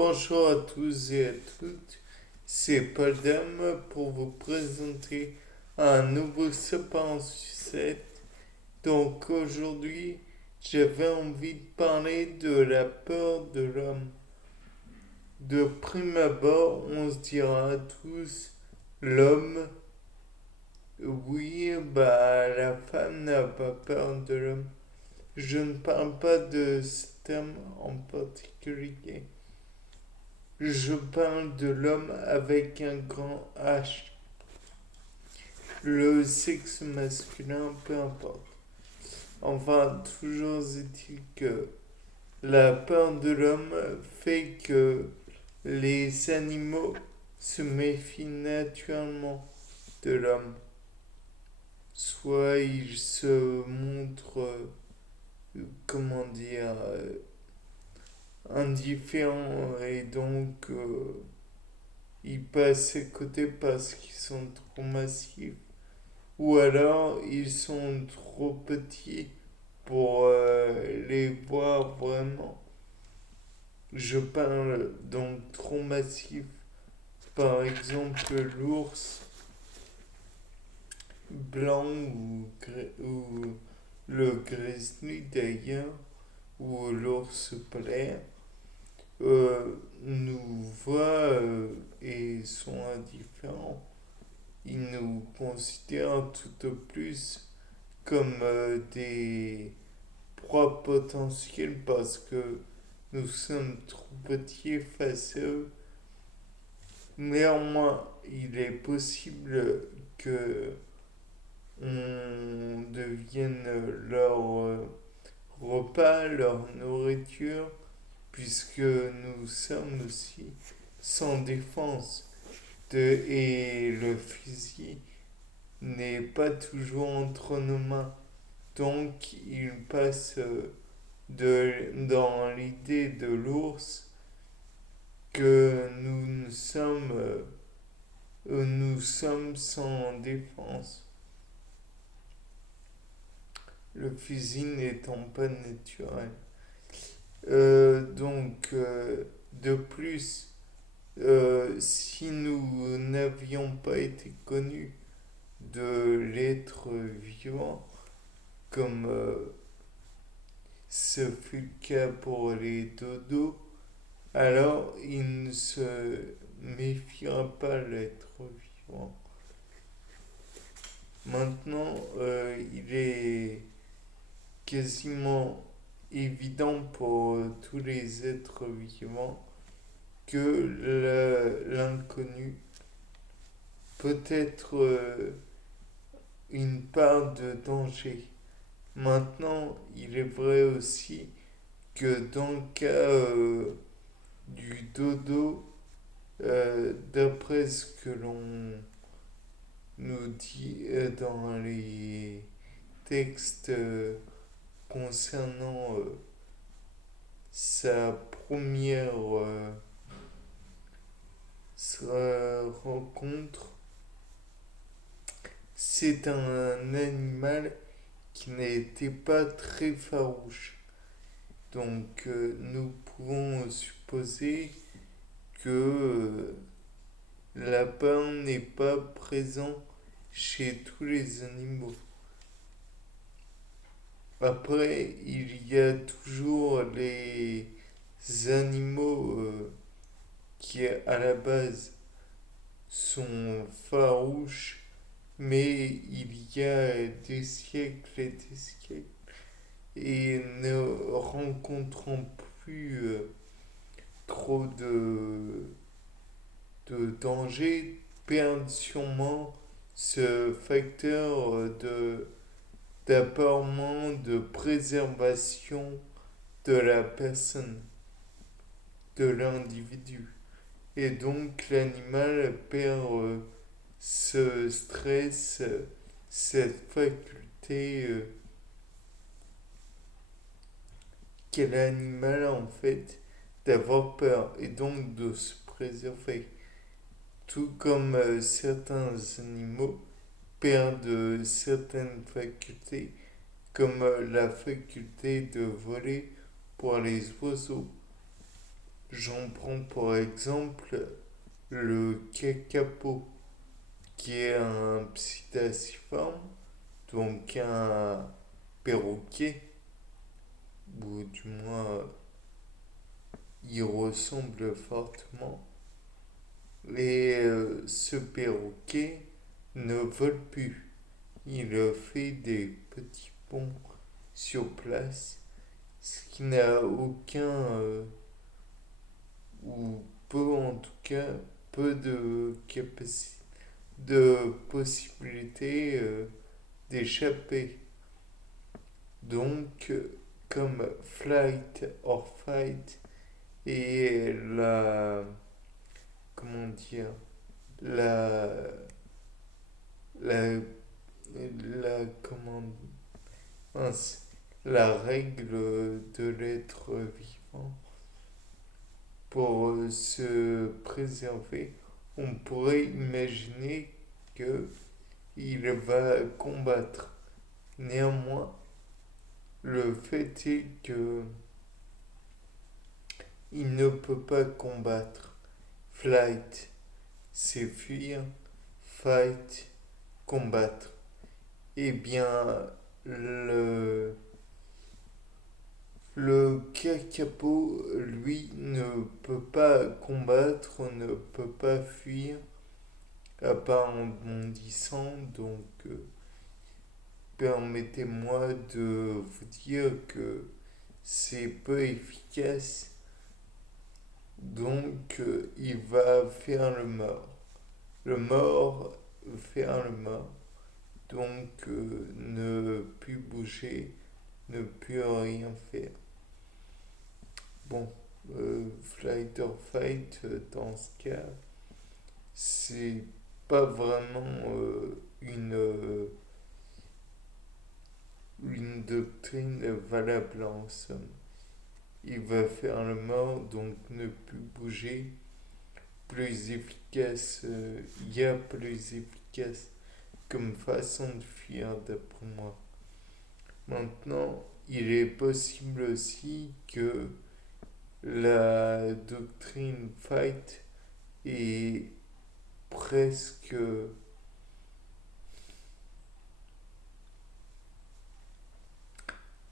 Bonjour à tous et à toutes, c'est Paul Dame pour vous présenter un nouveau sapin en sucette. Donc aujourd'hui, j'avais envie de parler de la peur de l'homme. De prime abord, on se dira tous, l'homme, oui, la femme n'a pas peur de l'homme. Je ne parle pas de ce terme en particulier. Je parle de l'homme avec un grand H. Le sexe masculin, peu importe. Enfin, toujours est-il que la peur de l'homme fait que les animaux se méfient naturellement de l'homme. Soit ils se montrent, comment dire, indifférents et donc ils passent à côté parce qu'ils sont trop massifs. Ou alors ils sont trop petits pour les voir vraiment. Je parle donc trop massif. Par exemple l'ours blanc ou le grizzly d'ailleurs, ou l'ours polaire, nous voient et sont indifférents. Ils nous considèrent tout au plus comme des proies potentielles parce que nous sommes trop petits face à eux. Néanmoins, il est possible que on devienne leur repas, leur nourriture, puisque nous sommes aussi sans défense. Et le fusil n'est pas toujours entre nos mains. Donc il passe dans l'idée de l'ours que nous sommes sans défense. Le fusil n'étant pas naturel. De plus, si nous n'avions pas été connus de l'être vivant, comme ce fut le cas pour les dodos, alors il ne se méfiera pas de l'être vivant. Maintenant, il est quasiment évident pour tous les êtres vivants que l'inconnu peut être une part de danger. Maintenant, il est vrai aussi que dans le cas du dodo, d'après ce que l'on nous dit dans les textes concernant sa première rencontre, c'est un animal qui n'était pas très farouche. Donc nous pouvons supposer que la peur n'est pas présente chez tous les animaux. Après, il y a toujours les animaux qui, à la base, sont farouches, mais il y a des siècles et des siècles, et ne rencontrant plus trop de danger, perdent sûrement ce facteur d'apparement, de préservation de la personne, de l'individu. Et donc l'animal perd ce stress, cette faculté qu'est l'animal en fait d'avoir peur et donc de se préserver. Tout comme certains animaux perdent certaines facultés, comme la faculté de voler pour les oiseaux. J'en prends pour exemple le kakapo, qui est un psittaciforme, donc un perroquet, ou du moins il ressemble fortement. Et ce perroquet ne vole plus. Il fait des petits bonds sur place, ce qui n'a aucun, ou peu en tout cas, peu de capacité, de possibilités d'échapper. Donc, comme flight or fight et comment dire, la, la, comment, mince, la règle de l'être vivant pour se préserver, on pourrait imaginer que il va combattre. Néanmoins, le fait est que il ne peut pas combattre. Flight, c'est fuir. Fight, combattre. Eh bien, le, le kakapo, lui, ne peut pas combattre, ne peut pas fuir, à part en bondissant. Donc, permettez-moi de vous dire que c'est peu efficace. Donc, il va faire le mort. Le mort faire le mort. Donc, ne plus bouger, ne plus rien faire. Bon, flight or fight, dans ce cas, c'est pas vraiment une doctrine valable en somme. Il va faire le mort, donc ne plus bouger, plus efficace, il y a plus efficace comme façon de fuir d'après moi. Maintenant, il est possible aussi que la doctrine fight est presque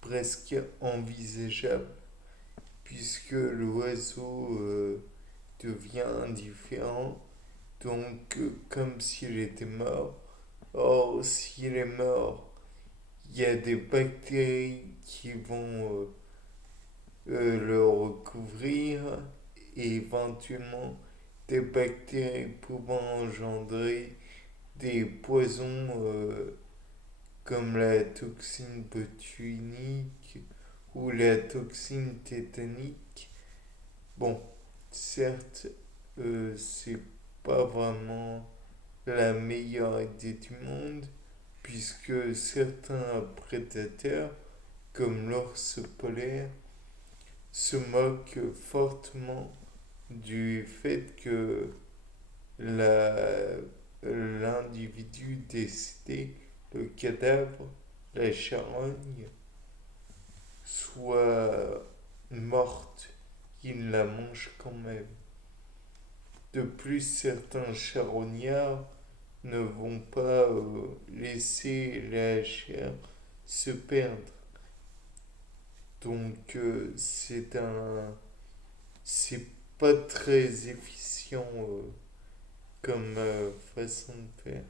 presque envisageable puisque l'oiseau devient indifférent, donc comme s'il était mort. Or, s'il est mort, il y a des bactéries qui vont le recouvrir et éventuellement des bactéries pouvant engendrer des poisons comme la toxine botulique ou la toxine tétanique. Bon, certes, c'est pas vraiment la meilleure idée du monde, puisque certains prédateurs, comme l'ours polaire, se moquent fortement du fait que l'individu décédé, le cadavre, la charogne, soit morte. Il la mange quand même. De plus, certains charognards ne vont pas laisser la chair se perdre. Donc c'est pas très efficient comme façon de faire.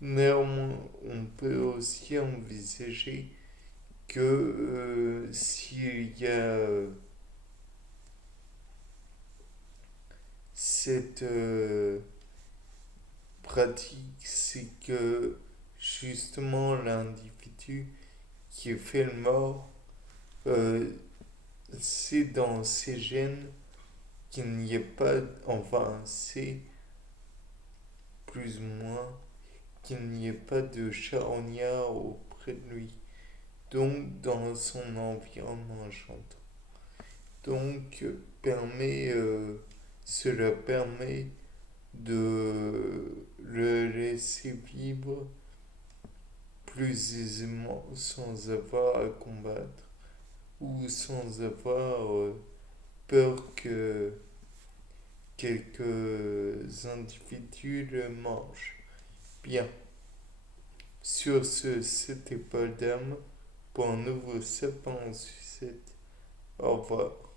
Néanmoins, on peut aussi envisager que s'il y a cette pratique, c'est que justement l'individu qui fait le mort, euh, c'est dans ses gènes qu'il n'y ait pas, enfin c'est plus ou moins qu'il n'y ait pas de charognard auprès de lui. Donc dans son environnement, j'entends. Donc cela permet de le laisser vivre plus aisément sans avoir à combattre ou sans avoir peur que quelques individus le mangent. Bien, sur ce, c'était Paul Dame pour un nouveau sapin en sucette. Au revoir.